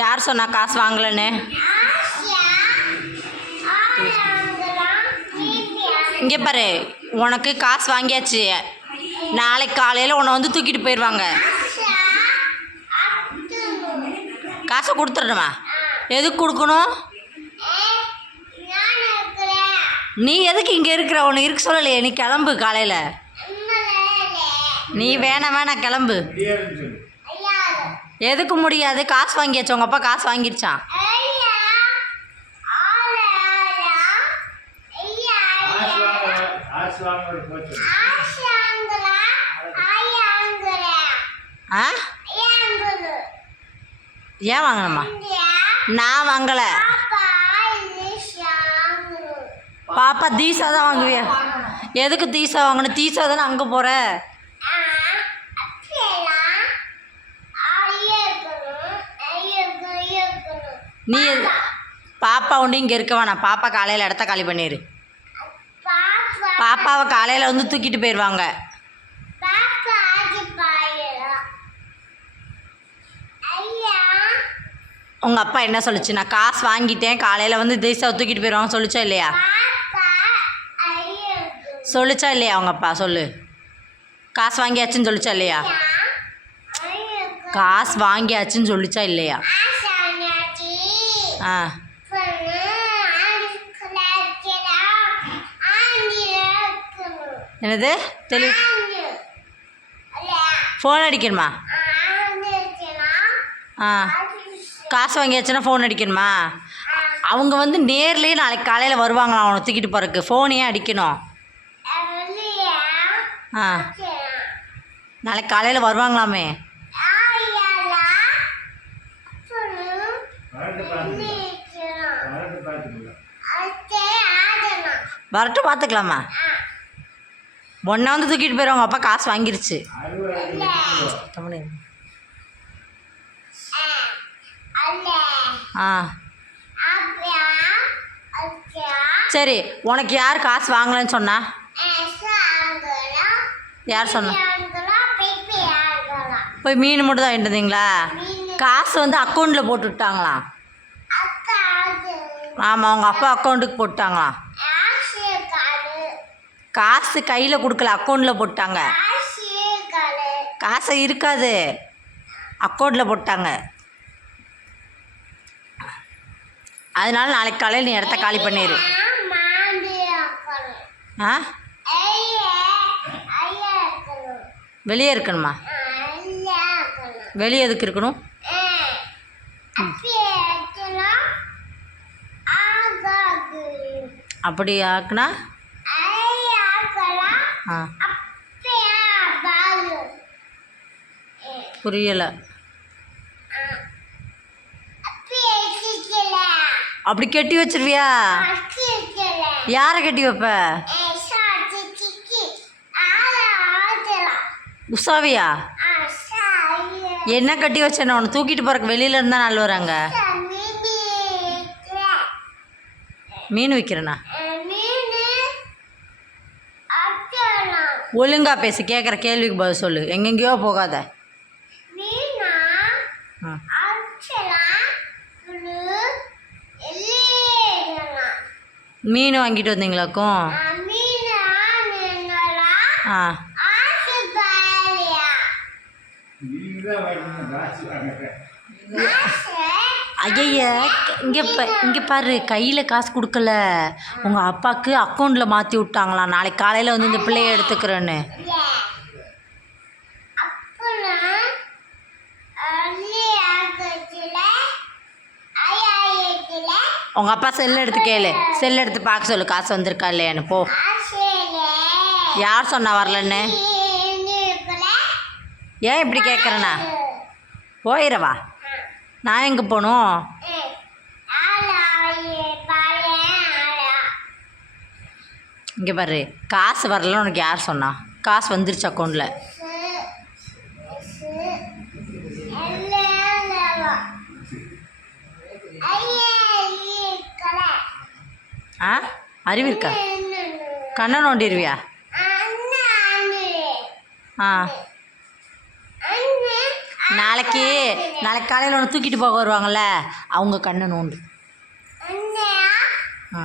யார் சொன்னா காசு வாங்கலன்னு? இங்கே பாரு உனக்கு காசு வாங்கியாச்சு. நாளைக்கு காலையில் உன்னை வந்து தூக்கிட்டு போயிடுவாங்க காசை கொடுத்துடணுமா? எதுக்கு கொடுக்கணும்? நீ எதுக்கு இங்கே இருக்கிற? உன்னை இருக்க சொல்லலையே. நீ கிளம்பு காலையில். நீ வேணாம் வேணாம் கிளம்பு. எதுக்கு முடியாது? காசு வாங்கியாச்சு. உங்கள் அப்பா காசு வாங்கிருச்சான் ஆ? ஏன் வாங்கணுமா நான் வாங்கலை. பாப்பா தீசா தான் வாங்குவியா? எதுக்கு தீசா வாங்கணும்? தீசா தானே அங்கே போகிற நீ பாப்பா ஒன்று இங்கே இருக்க வேணாம். பாப்பா காலையில் இடத்த காலி பண்ணிடு பாப்பாவை காலையில் வந்து தூக்கிட்டு போயிடுவாங்க உங்கள் அப்பா என்ன சொல்லுச்சு? நான் காசு வாங்கிட்டேன். காலையில் வந்து தீசாவை தூக்கிட்டு போயிடுவாங்க சொல்லுச்சா இல்லையா? சொல்லுச்சா இல்லையா அவங்க அப்பா? சொல்லு. காசு வாங்கியாச்சுன்னு சொல்லுச்சா இல்லையா? காசு வாங்கியாச்சுன்னு சொல்லுச்சா இல்லையா? ஆ. என்னது? தெளிவு. ஃபோன் அடிக்கணுமா? ஆ. காசு வாங்கியாச்சுன்னா ஃபோன் அடிக்கணுமா? அவங்க வந்து நேர்லேயே நாளைக்கு காலையில் வருவாங்களா அவனை தூக்கிட்டு போகிறக்கு ஃபோனே அடிக்கணும்? ஆ. நாளைக்கு காலையில் வருவாங்களாமே. வரட்டு பார்த்துக்கலாம் வரட்டும் பார்த்துக்கலாமா ஒன்றை வந்து தூக்கிட்டு போயிடுவாங்க அப்பா காசு வாங்கிருச்சு. ஆ. சரி உனக்கு யார் காசு வாங்கலன்னு சொன்னா? யார் சொன்னா? போய் மீன் மட்டும் தான் வாங்கிட்டு வந்தீங்களா? காசு வந்து அக்கௌண்ட்டில் போட்டு விட்டாங்களாம் ஆமாம் அவங்க அப்பா அக்கௌண்ட்டுக்கு போட்டாங்களாம் காசு கையில் கொடுக்கல அக்கௌண்ட்டில் போட்டாங்க. காசு இருக்காது. அக்கௌண்ட்டில் போட்டாங்க. அதனால நாளைக்கு காலையில் நீ இடத்த காலி பண்ணிடு ஆ? வெளியே இருக்கணுமா? வெளியே எதுக்கு இருக்கணும்? அப்படி ஆக்குனா? ஆ. புரியலை. அப்படி கட்டி வச்சிருவியா? யாரை கட்டி வைப்ப? உஷாவியா? என்ன கட்டி வச்சேன் உன்னை தூக்கிட்டு போறக்கு வெளியில இருந்தா நாள் வராங்க மீன் விற்கிறேண்ணா ஒழுங்கா பேசு கேட்குற கேள்விக்கு பதில் சொல்லு. எங்கெங்கேயோ போகாத. மீன் வாங்கிட்டு வந்தீங்களாக்கும் ஆ நீங்கள் தான் வரணும் காசு வாங்க ஐய இங்கே ப இங்கே பாரு கையில் காசு கொடுக்கல. உங்கள் அப்பாவுக்கு அக்கௌண்ட்டில் மாற்றி விட்டாங்களாம் நாளைக்கு காலையில் வந்து இந்த பிள்ளைய எடுத்துக்கிறேன்னு. உங்கள் அப்பா செல் எடுத்து கேளு. செல் எடுத்து பார்க்க சொல்லு காசு வந்திருக்கா இல்லையான்னு. போ. யார் சொன்னா வரலன்னு? ஏன் இப்படி கேட்குறேண்ணா போயிடவா நான் எங்கே போகணும் இங்கே பாரு காசு வரலன்னு உனக்கு யார் சொன்னா? காசு வந்துருச்சு அக்கௌண்ட்டில் ஆ? அறிவு இருக்கா? கண்ணை நோண்டிடுவியா ஆ. நாளைக்கு நாளைக்கு காலையில் ஒன்று தூக்கிட்டு போக வருவாங்கல்ல அவங்க கண்ணை நோண்டு. ஆ.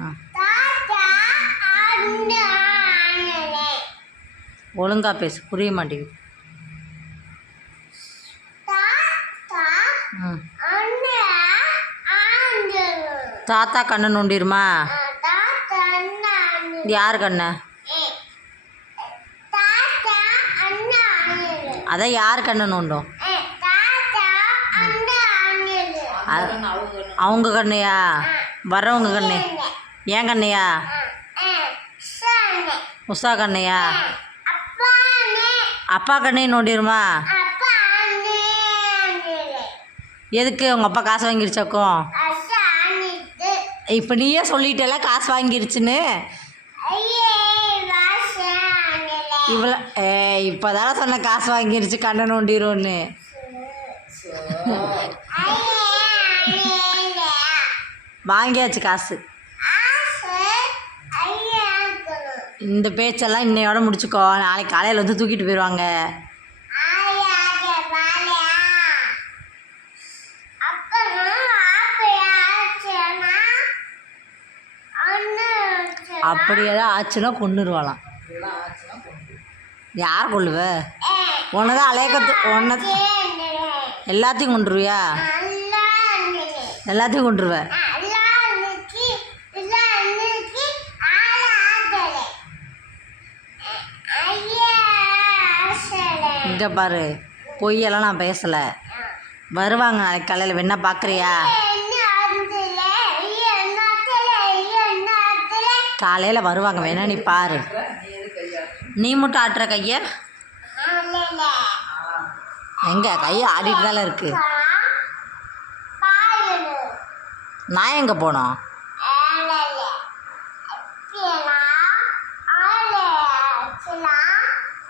ஆ. ஒழுங்கா பேசு புரிய மாட்டேங்குது. தாத்தா கண்ணை நோண்டிருமா? யார் கண்ணை? அதான் யார் கண்ணை நோண்டும் அது- அவங்க கண்ணையா? வர்றவங்க கண்ணு. ஏன் கண்ணையா? உஷா கண்ணையா? அப்பா கண்ணையும் நோண்டிருமா? எதுக்கு உங்கள் அப்பா காசு வாங்கிருச்சாக்கும் இப்போ நீயே சொல்லிட்டல காசு வாங்கிருச்சுன்னு. இவ்வளோ ஏ இப்போ தானே சொன்ன காசு வாங்கிருச்சு கண்ணன் நோண்டிரும்னு வாங்கியாச்சு காசு. இந்த பேச்செல்லாம் இன்னையோட முடிச்சுக்கோ. நாளைக்கு காலையில் வந்து தூக்கிட்டு போயிடுவாங்க அப்படி ஏதாவது ஆச்சுன்னா கொண்டுருவாளாம் யார் கொள்ளுவ? உன்னை தான் அலையக்கத்து உன்னை எல்லாத்தையும் கொண்டுருவியா எல்லாத்தையும் கொண்டுருவ இங்கே பாரு பொய்யெல்லாம் நான் பேசலை. வருவாங்க நாளைக்கு காலையில் வேணா பார்க்குறியா காலையில் வருவாங்க வேணா நீ பாரு. நீ மட்டும் ஆட்டுற கையை எங்க கையை ஆடிட்டு தானே இருக்கு நான் எங்கே போனோம்